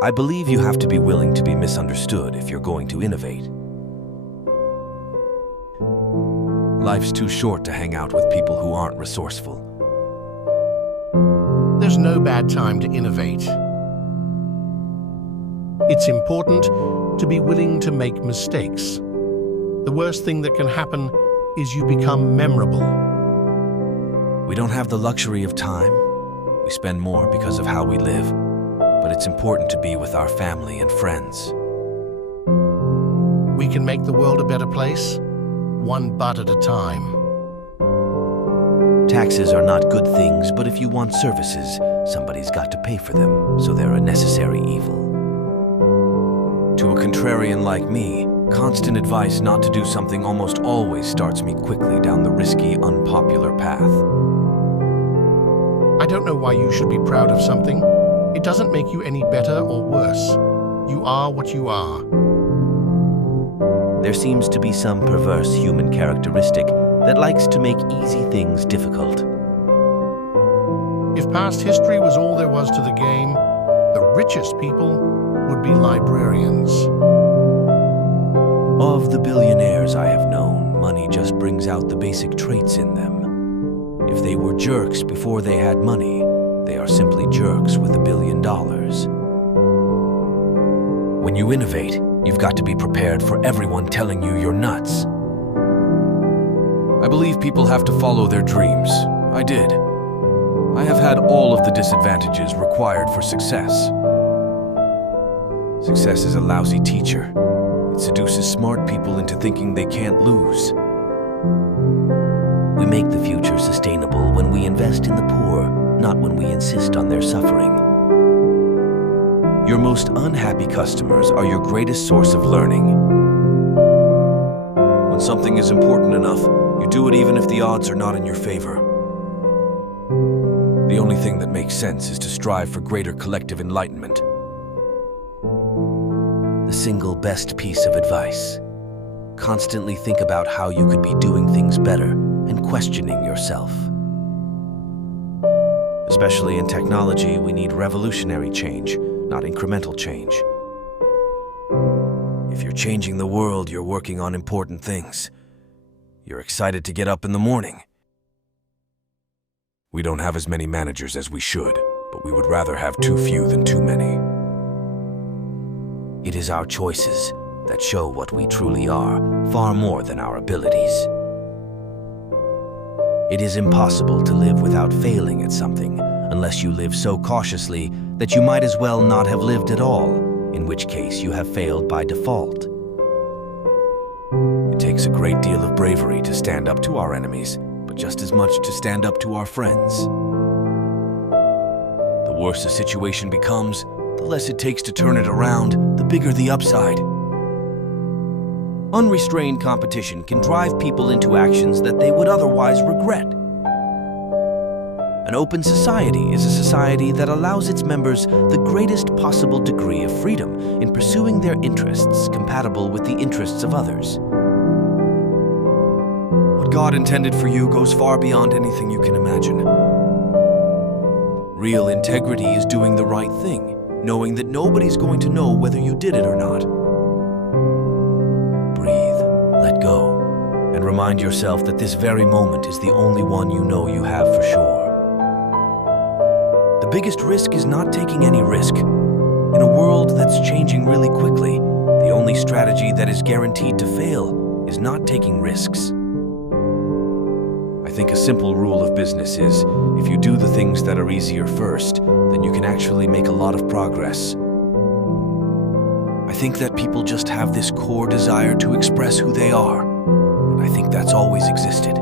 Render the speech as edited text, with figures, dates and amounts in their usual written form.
I believe you have to be willing to be misunderstood if you're going to innovate. Life's too short to hang out with people who aren't resourceful. There's no bad time to innovate. It's important to be willing to make mistakes. The worst thing that can happen is you become memorable. We don't have the luxury of time. We spend more because of how we live, but it's important to be with our family and friends. We can make the world a better place, one butt at a time. Taxes are not good things, but if you want services, somebody's got to pay for them, so they're a necessary evil. To a contrarian like me, constant advice not to do something almost always starts me quickly down the risky, unpopular path. I don't know why you should be proud of something. It doesn't make you any better or worse. You are what you are. There seems to be some perverse human characteristic that likes to make easy things difficult. If past history was all there was to the game, the richest people would be librarians. Of the billionaires I have known, money just brings out the basic traits in them. If they were jerks before they had money, they are simply jerks with $1 billion. When you innovate, you've got to be prepared for everyone telling you you're nuts. I believe people have to follow their dreams. I did. I have had all of the disadvantages required for success. Success is a lousy teacher. It seduces smart people into thinking they can't lose. We make the future sustainable when we invest in the poor, not when we insist on their suffering. Your most unhappy customers are your greatest source of learning. When something is important enough, you do it even if the odds are not in your favor. The only thing that makes sense is to strive for greater collective enlightenment. The single best piece of advice: constantly think about how you could be doing things better and questioning yourself. Especially in technology, we need revolutionary change, not incremental change. If you're changing the world, you're working on important things. You're excited to get up in the morning. We don't have as many managers as we should, but we would rather have too few than too many. It is our choices that show what we truly are, far more than our abilities. It is impossible to live without failing at something, unless you live so cautiously that you might as well not have lived at all, in which case you have failed by default. It takes a great deal of bravery to stand up to our enemies, but just as much to stand up to our friends. The worse a situation becomes, the less it takes to turn it around, the bigger the upside. Unrestrained competition can drive people into actions that they would otherwise regret. An open society is a society that allows its members the greatest possible degree of freedom in pursuing their interests compatible with the interests of others. What God intended for you goes far beyond anything you can imagine. Real integrity is doing the right thing, knowing that nobody's going to know whether you did it or not. Breathe, let go, and remind yourself that this very moment is the only one you know you have for sure. The biggest risk is not taking any risk. In a world that's changing really quickly, the only strategy that is guaranteed to fail is not taking risks. I think a simple rule of business is, if you do the things that are easier first, then you can actually make a lot of progress. I think that people just have this core desire to express who they are, and I think that's always existed.